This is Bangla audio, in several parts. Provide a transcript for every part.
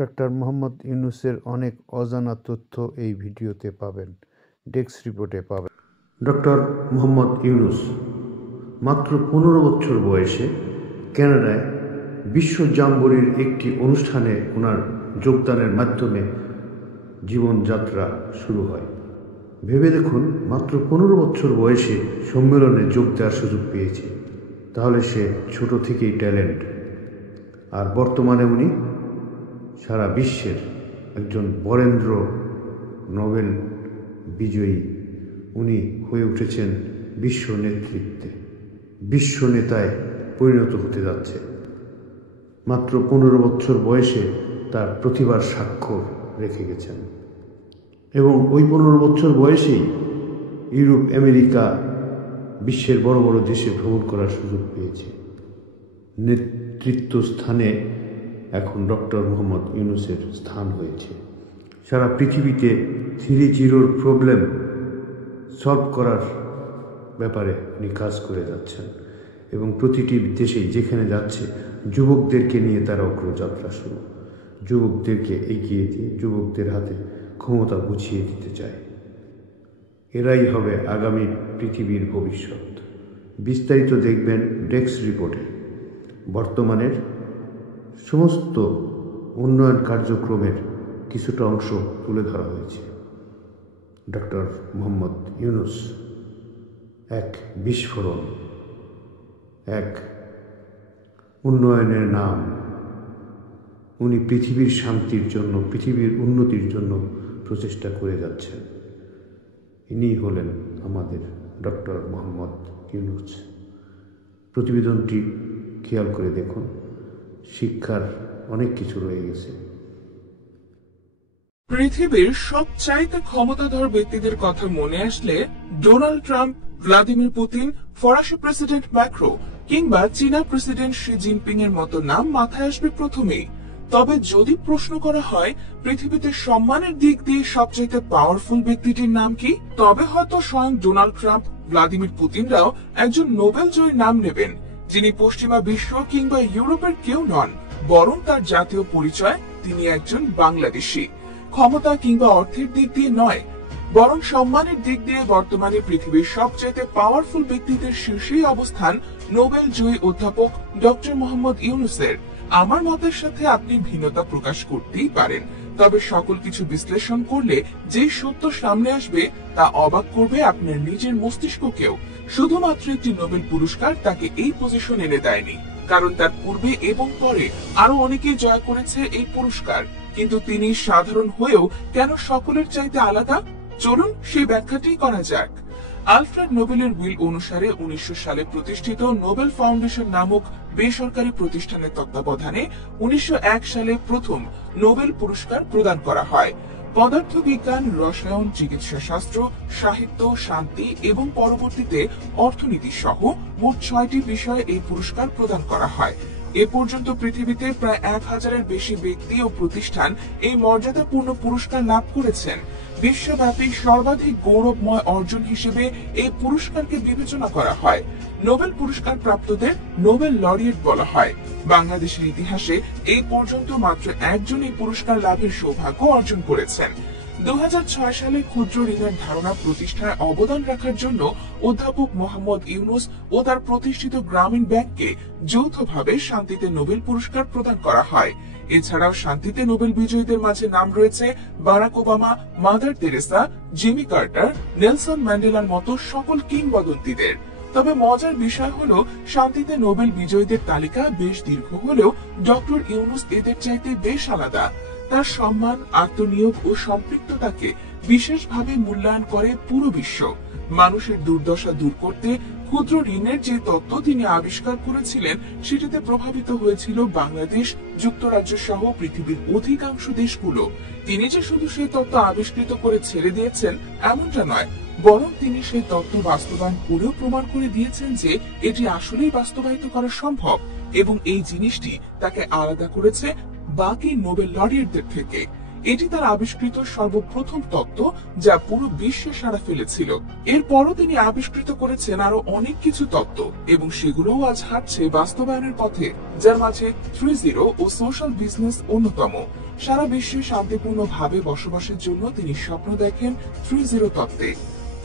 ডক্টর মোহাম্মদ ইউনূসের অনেক অজানা তথ্য এই ভিডিওতে পাবেন, ডেস্ক রিপোর্টে পাবেন। ডক্টর মোহাম্মদ ইউনূস মাত্র 15 বছর বয়সে কানাডায় বিশ্ব জাম্বুরির একটি অনুষ্ঠানে ওনার যোগদানের মাধ্যমে জীবনযাত্রা শুরু হয়। ভেবে দেখুন, মাত্র 15 বছর বয়সে সম্মেলনে যোগ দেওয়ার সুযোগ পেয়েছে। তাহলে সে ছোট থেকেই ট্যালেন্ট। আর বর্তমানে উনি সারা বিশ্বের একজন বরেন্দ্র নোবেল বিজয়ী। উনি হয়ে উঠেছেন বিশ্ব নেতৃত্বে, বিশ্ব নেতায় পরিণত হতে যাচ্ছে। মাত্র 15 বছর বয়সে তার প্রতিভার স্বাক্ষর রেখে গেছেন এবং ওই 15 বছর বয়সেই ইউরোপ, আমেরিকা, বিশ্বের বড় বড় দেশে ভ্রমণ করার সুযোগ পেয়েছে। নেতৃত্ব স্থানে এখন ডক্টর মোহাম্মদ ইউনূসের স্থান হয়েছে। সারা পৃথিবীতে 3-0 প্রবলেম সলভ করার ব্যাপারে উনি কাজ করে যাচ্ছেন এবং প্রতিটি দেশেই যেখানে যাচ্ছে যুবকদেরকে নিয়ে তার অগ্রযাত্রা শুরু। যুবকদেরকে এগিয়ে দিয়ে যুবকদের হাতে ক্ষমতা বুঝিয়ে দিতে চায়। এরাই হবে আগামী পৃথিবীর ভবিষ্যৎ। বিস্তারিত দেখবেন ডেস্ক রিপোর্টে। বর্তমানের সমস্ত উন্নয়ন কার্যক্রমের কিছুটা অংশ তুলে ধরা হয়েছে। ডক্টর মোহাম্মদ ইউনূস এক বিস্ফোরণ, এক উন্নয়নের নাম। উনি পৃথিবীর শান্তির জন্য, পৃথিবীর উন্নতির জন্য প্রচেষ্টা করে যাচ্ছেন। ইনি হলেন আমাদের ডক্টর মোহাম্মদ ইউনূস। প্রতিবেদনটি খেয়াল করে দেখুন, শিক্ষার অনেক কিছু রয়ে গেছে। পৃথিবীর সবচাইতে ক্ষমতাধর ব্যক্তিদের কথা মনে আসলে ডোনাল্ড ট্রাম্প, ভ্লাদিমির পুতিন, ফরাসি প্রেসিডেন্ট ম্যাক্রো কিংবা চীনা প্রেসিডেন্ট শি জিনপিং এর মতো নাম মাথায় আসবে প্রথমেই। তবে যদি প্রশ্ন করা হয় পৃথিবীতে সম্মানের দিক দিয়ে সবচাইতে পাওয়ারফুল ব্যক্তিটির নাম কি, তবে হয়তো স্বয়ং ডোনাল্ড ট্রাম্প, ভ্লাদিমির পুতিনরাও একজন নোবেল জয়ী নাম নেবেন, যিনি পশ্চিমা বিশ্ব কিংবা ইউরোপের কেউ নন, বরং তার জাতীয় পরিচয় তিনি একজন বাংলাদেশী। ক্ষমতা কিংবা অর্থের দিক দিয়ে নয়, বরং সম্মানের দিক দিয়ে বর্তমানে পৃথিবীর সবচাইতে পাওয়ারফুল ব্যক্তিদের শীর্ষেই অবস্থান নোবেল জয়ী অধ্যাপক ডক্টর মোহাম্মদ ইউনূসের। আমার মতের সাথে আপনি ভিন্নতা প্রকাশ করতেই পারেন, তবে সকল কিছু বিশ্লেষণ করলে যে সত্য সামনে আসবে তা অবাক করবে আপনার নিজের মস্তিষ্ককেও। শুধুমাত্র একটি নোবেল পুরস্কার তাকে এই পজিশন এনে দেয়নি, কারণ তার পূর্বে এবং পরে আরো অনেকেই জয় করেছে এই পুরস্কার। কিন্তু তিনি সাধারণ হয়েও কেন সকলের চাইতে আলাদা, চলুন সেই ব্যাখ্যাটি করা যাক। আলফ্রেড নোবেলের উইল অনুসারে 1900 সালে প্রতিষ্ঠিত নোবেল ফাউন্ডেশন নামক বেসরকারি প্রতিষ্ঠানের তত্ত্বাবধানে 1901 সালে প্রথম নোবেল পুরস্কার প্রদান করা হয়। পদার্থবিজ্ঞান, রসায়ন, চিকিৎসা শাস্ত্র, সাহিত্য, শান্তি এবং পরবর্তীতে অর্থনীতি সহ মোট 6টি বিষয়ে এই পুরস্কার প্রদান করা হয়। এ পর্যন্ত পৃথিবীতে প্রায় 1000-এর বেশি ব্যক্তি ও প্রতিষ্ঠান এই মর্যাদাপূর্ণ পুরস্কার লাভ করেছেন। বিশ্বব্যাপী সর্বাধিক গৌরবময় অর্জন হিসেবে এই পুরস্কারকে বিবেচনা করা হয়। নোবেল পুরস্কার প্রাপ্তদের নোবেল লরিয়েট বলা হয়। বাংলাদেশের ইতিহাসে এই পর্যন্ত মাত্র একজন এই পুরস্কার লাভের সৌভাগ্য অর্জন করেছেন। 2006 সালে ক্ষুদ্র ঋণের ধারণা প্রতিষ্ঠায় অবদান রাখার জন্য অধ্যাপক মোহাম্মদ ইউনূস ও তার প্রতিষ্ঠিত গ্রামীণ ব্যাংককে যৌথভাবে শান্তিতে নোবেল পুরস্কার প্রদান করা হয়। এছাড়াও শান্তিতে নোবেল বিজয়ীদের মাঝে নাম রয়েছে Barack Obama, mother Teresa, Jimmy Carter, Nelson ম্যান্ডেলার মতো সকল কিংবদন্তিদের। তবে মজার বিষয় হলো শান্তিতে নোবেল বিজয়ীদের তালিকা বেশ দীর্ঘ হলেও ডক্টর ইউনূস এদের চাইতে বেশ আলাদা। তার সম্মান, আত্মনিয়োগ ও সম্পৃক্ততাকে বিশেষভাবে মূল্যায়ন করে পুরো বিশ্ব। মানুষের দুর্দশা দূর করতে ক্ষুদ্র ঋণের যে তত্ত্ব তিনি আবিষ্কার করেছিলেন সেটিতে প্রভাবিত হয়েছিল বাংলাদেশ, যুক্তরাজ্য সহ পৃথিবীর অধিকাংশ দেশগুলো। তিনি যে শুধু সেই তত্ত্ব আবিষ্কৃত করে ছেড়ে দিয়েছেন এমনটা নয়, বরং তিনি সেই তত্ত্ব বাস্তবায়ন করেও প্রমাণ করে দিয়েছেন যে এটি আসলেই বাস্তবায়িত করা সম্ভব, এবং এই জিনিসটি তাকে আলাদা করেছে বাকি নোবেল লরিয়েটদের থেকে। এটি তার আবিষ্কৃত সর্বপ্রথম তত্ত্ব, যা পুরো বিশ্বে সাড়া ফেলেছিল। এরপরও তিনি আবিষ্কৃত করেছেন আরো অনেক কিছু তত্ত্ব, এবং সেগুলোও আজ হাঁটছে বাস্তবায়নের পথে, যার মাঝে 3-0 ও সোশ্যাল বিজনেস অন্যতম। সারা বিশ্বে শান্তিপূর্ণভাবে বসবাসের জন্য তিনি স্বপ্ন দেখেন 3-0 তত্ত্বে।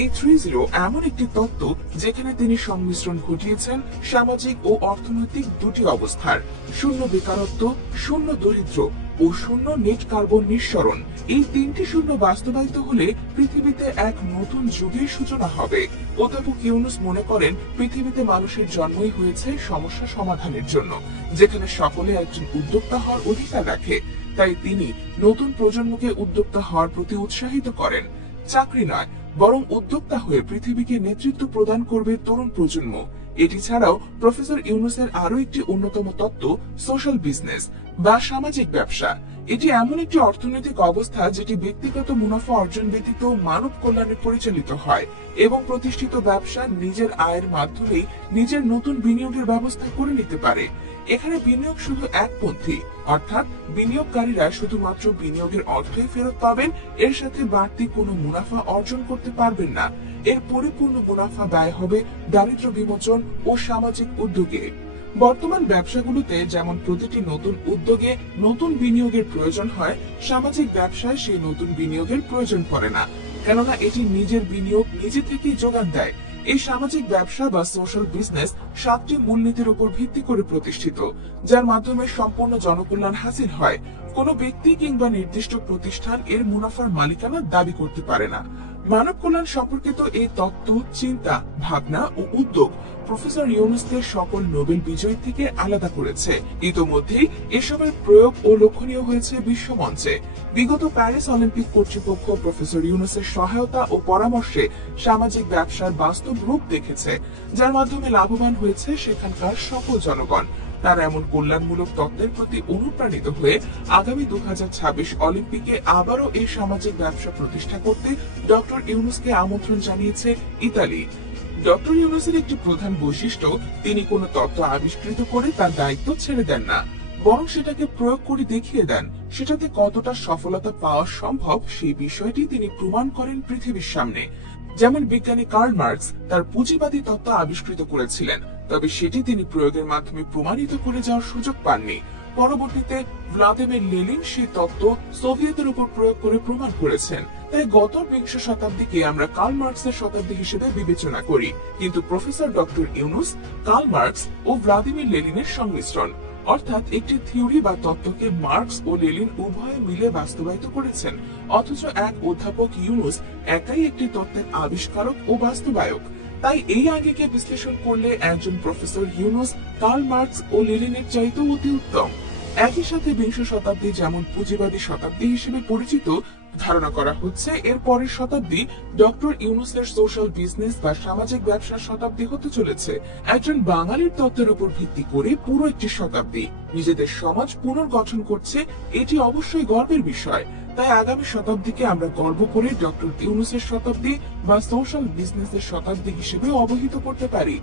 এই 3-0 এমন একটি তত্ত্ব যেখানে তিনি সংমিশ্রণ ঘটিয়েছেন সামাজিক ও অর্থনৈতিক দুটি অবস্থার, শূন্য বেকারত্ব, শূন্য দরিদ্র ও শূন্য নেট কার্বন নিঃসরণ। এই তিনটি শূন্য বাস্তবায়িত হলে পৃথিবীতে এক নতুন যুগের সূচনা হবে। অধ্যাপক ইউনুস মনে করেন পৃথিবীতে মানুষের জন্মই হয়েছে সমস্যা সমাধানের জন্য, যেখানে সকলে একজন উদ্যোক্তা হওয়ার অধিকার রাখে। তাই তিনি নতুন প্রজন্মকে উদ্যোক্তা হওয়ার প্রতি উৎসাহিত করেন। চাকরি নয়, বরং উদ্যোক্তা হয়ে পৃথিবীকে নেতৃত্ব প্রদান করবে তরুণ প্রজন্ম। এটি ছাড়াও প্রফেসর ইউনুসের আরো একটি অন্যতম তত্ত্ব সোশ্যাল বিজনেস বা সামাজিক ব্যবসা। এটি এমন একটি অর্থনৈতিক অবস্থা যেটি ব্যক্তিগত মুনাফা অর্জন ব্যতীত মানব কল্যাণে পরিচালিত হয়, এবং প্রতিষ্ঠিত ব্যবসা নিজের আয়ের মাধ্যমেই নিজের নতুন বিনিয়োগের ব্যবস্থা করে নিতে পারে। এখানে বিনিয়োগ শুধু একপন্থী, অর্থাৎ বিনিয়োগকারীরা শুধুমাত্র বিনিয়োগের অর্থই ফেরত পাবেন, এর সাথে বাড়তি কোনো মুনাফা অর্জন করতে পারবেন না। এর পরিপূর্ণ মুনাফা ব্যয় হবে দারিদ্র্য বিমোচন ও সামাজিক উদ্যোগে। বর্তমান ব্যবসাগুলোতে যেমন প্রতিটি নতুন উদ্যোগে নতুন বিনিয়োগের প্রয়োজন হয়, সামাজিক ব্যবসায় সেই নতুন বিনিয়োগের প্রয়োজন পড়ে না, কেননা এটি নিজের বিনিয়োগ নিজে থেকেই যোগান দেয়। এই সামাজিক ব্যবসা বা সোশ্যাল বিজনেস 7টি মূলনীতির উপর ভিত্তি করে প্রতিষ্ঠিত, যার মাধ্যমে সম্পূর্ণ জনকল্যাণ হাসিল হয়। কোনো ব্যক্তি কিংবা নির্দিষ্ট প্রতিষ্ঠান এর মুনাফার মালিকানা দাবি করতে পারে না। মানব কল্যাণ সম্পর্কিত এই তত্ত্ব, চিন্তা, ভাবনা ও উদ্যোগ প্রফেসর ইউনুসকে সকল নোবেল বিজয়ী থেকে আলাদা করেছে। ইতোমধ্যেই এসবের প্রয়োগ ও লক্ষণীয় হয়েছে বিশ্বমঞ্চে। বিগত প্যারিস অলিম্পিক কর্তৃপক্ষ প্রফেসর ইউনুসের সহায়তা ও পরামর্শে সামাজিক ব্যবসার বাস্তব রূপ দেখেছে, যার মাধ্যমে লাভবান হয়েছে সেখানকার সকল জনগণ। তার এমন কল্যাণমূলক তত্ত্বের প্রতি অনুপ্রাণিত হয়ে আগামী 2026 অলিম্পিকে আবারও এই সামাজিক ব্যবসা প্রতিষ্ঠা করতে ডক্টর ইউনুসকে আমন্ত্রণ জানিয়েছে ইতালি। ডক্টর ইউনুসের একটি প্রধান বৈশিষ্ট্য, তিনি কোনো তত্ত্ব আবিষ্কৃত করে তার দায়িত্ব ছেড়ে দেন না, বরং সেটাকে প্রয়োগ করে দেখিয়ে দেন। সেটাতে কতটা সফলতা পাওয়া সম্ভব সেই বিষয়টি তিনি প্রমাণ করেন পৃথিবীর সামনে। যেমন বিজ্ঞানী কার্ল মার্কস তার পুঁজিবাদী তত্ত্ব আবিষ্কৃত করেছিলেন, তবে সেটি তিনি প্রয়োগের মাধ্যমে প্রমাণিত করে যাওয়ার সুযোগ পাননি। পরবর্তীতে ভ্লাদিমির লেনিন সেই তত্ত্ব সোভিয়েতের উপর প্রয়োগ করে প্রমাণ করেছেন। তাই গত 20 শতাব্দীকে আমরা কার্ল মার্কসের শতাব্দী হিসেবে বিবেচনা করি, কিন্তু professor doctor Yunus Karl Marx ও ভ্লাদিমির লেনিনের সংমিশ্রণ, অর্থাৎ একটি থিওরি বা তত্ত্বকে মার্কস ও লেনিন উভয়ে মিলে বাস্তবায়িত করেছেন। অথচ এক অধ্যাপক ইউনুস একাই একটি তত্ত্বের আবিষ্কারক ও বাস্তবায়ক। তাই এই আঙ্গিকে বিশ্লেষণ করলে একজন প্রফেসর ইউনুস কার্ল মার্কস ও লেনিনের চাইতেও অতি উত্তম। একই সাথে 20 শতাব্দী যেমন পুঁজিবাদী শতাব্দী হিসেবে পরিচিত, ধারণা করা হচ্ছে এর পরের শতাব্দী ডক্টর ইউনুসের সোশ্যাল বিজনেস বা সামাজিক ব্যবসার শতাব্দী হতে চলেছে। একজন বাঙালির তত্ত্বের উপর ভিত্তি করে পুরো একটি শতাব্দী নিজেদের সমাজ পুনর্গঠন করছে, এটি অবশ্যই গর্বের বিষয়। তাই আগামী শতাব্দীকে আমরা গর্ব করে ডক্টর ইউনুসের শতাব্দী বা সোশ্যাল বিজনেসের শতাব্দী হিসেবে অবহিত করতে পারি।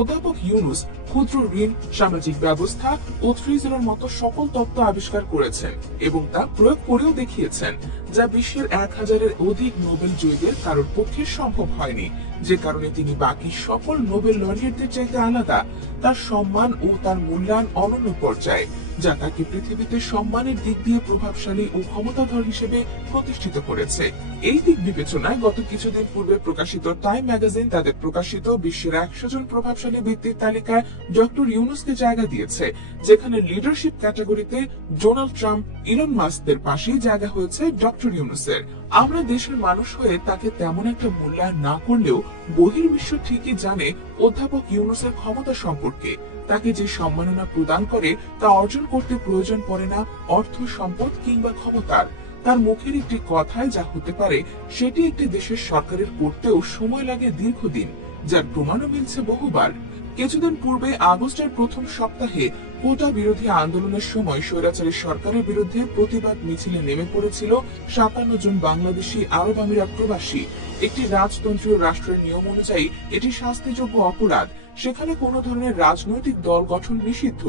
অধ্যাপক ইউনুস ক্ষুদ্র ঋণ, সামাজিক ব্যবস্থা ও 3-0 মতো সকল তত্ত্ব আবিষ্কার করেছেন এবং তা প্রয়োগ করেও দেখিয়েছেন, যা বিশ্বের 1000-এর অধিক নোবেল জয়ীদের কারোর পক্ষে সম্ভব হয়নি, যে কারণে তিনি বাকি সকল নোবেল লরিয়েটদের চাইতে আলাদা। তার সম্মান ও তার মূল্যায়ন অনন্য পর্যায়ে, যা তাকে পৃথিবীতে সম্মানের দিক দিয়ে প্রভাবশালী ও ক্ষমতাধর হিসেবে প্রতিষ্ঠিত করেছে। এই দিক বিবেচনায় গত কিছুদিন পূর্বে প্রকাশিত টাইম ম্যাগাজিন তাদের প্রকাশিত বিশ্বের 100 জন প্রভাবশালী ব্যক্তির তালিকায় ডক্টর ইউনুসকে জায়গা দিয়েছে, যেখানে লিডারশিপ ক্যাটাগরিতে ডোনাল্ড ট্রাম্প, ইলন মাস্কদের পাশেই জায়গা হয়েছে ডক্টর ইউনুসের। আমরা দেশের মানুষ হয়ে তাকে তেমন একটা মূল্যায়ন না করলেও বহির্বিশ্ব ঠিকই জানে অধ্যাপক ইউনুসের ক্ষমতা সম্পর্কে। তাকে যে সম্মাননা প্রদান করে তা অর্জন করতে প্রয়োজন পড়ে না অর্থ, সম্পদ কিংবা ক্ষমতার। তার মুখের একটি কথায় যা হতে পারে সেটি একটি দেশের সরকারের করতেও সময় লাগে দীর্ঘদিন, যার প্রমাণও মিলছে বহুবার। কিছুদিন পূর্বে আগস্টের প্রথম সপ্তাহে কোটা বিরোধী আন্দোলনের সময় স্বৈরাচারী সরকারের বিরুদ্ধে প্রতিবাদ মিছিলে নেমে পড়েছিল 57 জন বাংলাদেশি আরব আমিরাত প্রবাসী। একটি রাজতন্ত্রীয় রাষ্ট্রের নিয়ম অনুযায়ী এটি শাস্তিযোগ্য অপরাধ। সেখানে কোনো ধরনের রাজনৈতিক দল গঠন নিষিদ্ধ।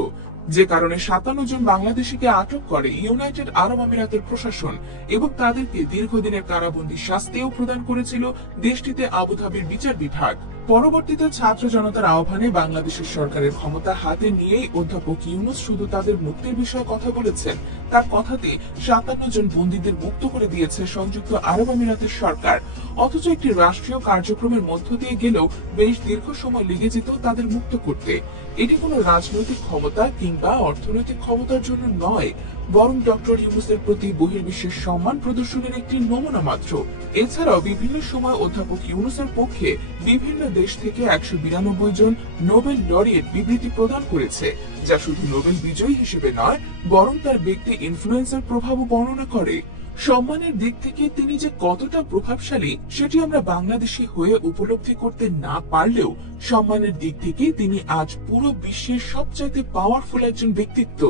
যে কারণে 57 জন বাংলাদেশিকে আটক করে ইউনাইটেড আরব আমিরাতের প্রশাসন এবং তাদেরকে দীর্ঘদিনের কারাবন্দী শাস্তিও প্রদান করেছিল দেশটিতে আবুধাবির বিচার বিভাগ। পরবর্তীতে ছাত্র জনতার আহ্বানে বাংলাদেশের সরকারের ক্ষমতা হাতে নিয়েই অধ্যাপক ইউনূস শুধু তাদের মুক্তির বিষয়ে কথা বলেছেন, তার কথাতে 57 জন বন্দীদের মুক্ত করে দিয়েছে সংযুক্ত আরব আমিরাতের সরকার। অথচ একটি রাষ্ট্রীয় কার্যক্রমের মধ্য দিয়ে গেলেও বেশ দীর্ঘ সময় লেগে যেত তাদের মুক্ত করতে। এটি কোনো রাজনৈতিক ক্ষমতা কিংবা অর্থনৈতিক ক্ষমতার জন্য নয়, বরং ডক্টর ইউনূসের প্রতি বহির্বিশ্বের সম্মান প্রদর্শনের একটি নমুনা মাত্র। এছাড়াও বিভিন্ন সময় অধ্যাপক ইউনূসের পক্ষে বিভিন্ন দেশ থেকে 192 জন নোবেল লরিয়েট বিবৃতি প্রদান করেছে, যা শুধু নোবেল বিজয়ী হিসেবে নয়, বরং তার ব্যক্তি ইনফ্লুয়েন্সার প্রভাবও বর্ণনা করে। সম্মানের দিক থেকে তিনি যে কতটা প্রভাবশালী সেটি আমরা বাংলাদেশী হয়ে উপলব্ধি করতে না পারলেও সম্মানের দিক থেকে তিনি আজ পুরো বিশ্বের সবচাইতে পাওয়ারফুল একজন ব্যক্তিত্ব।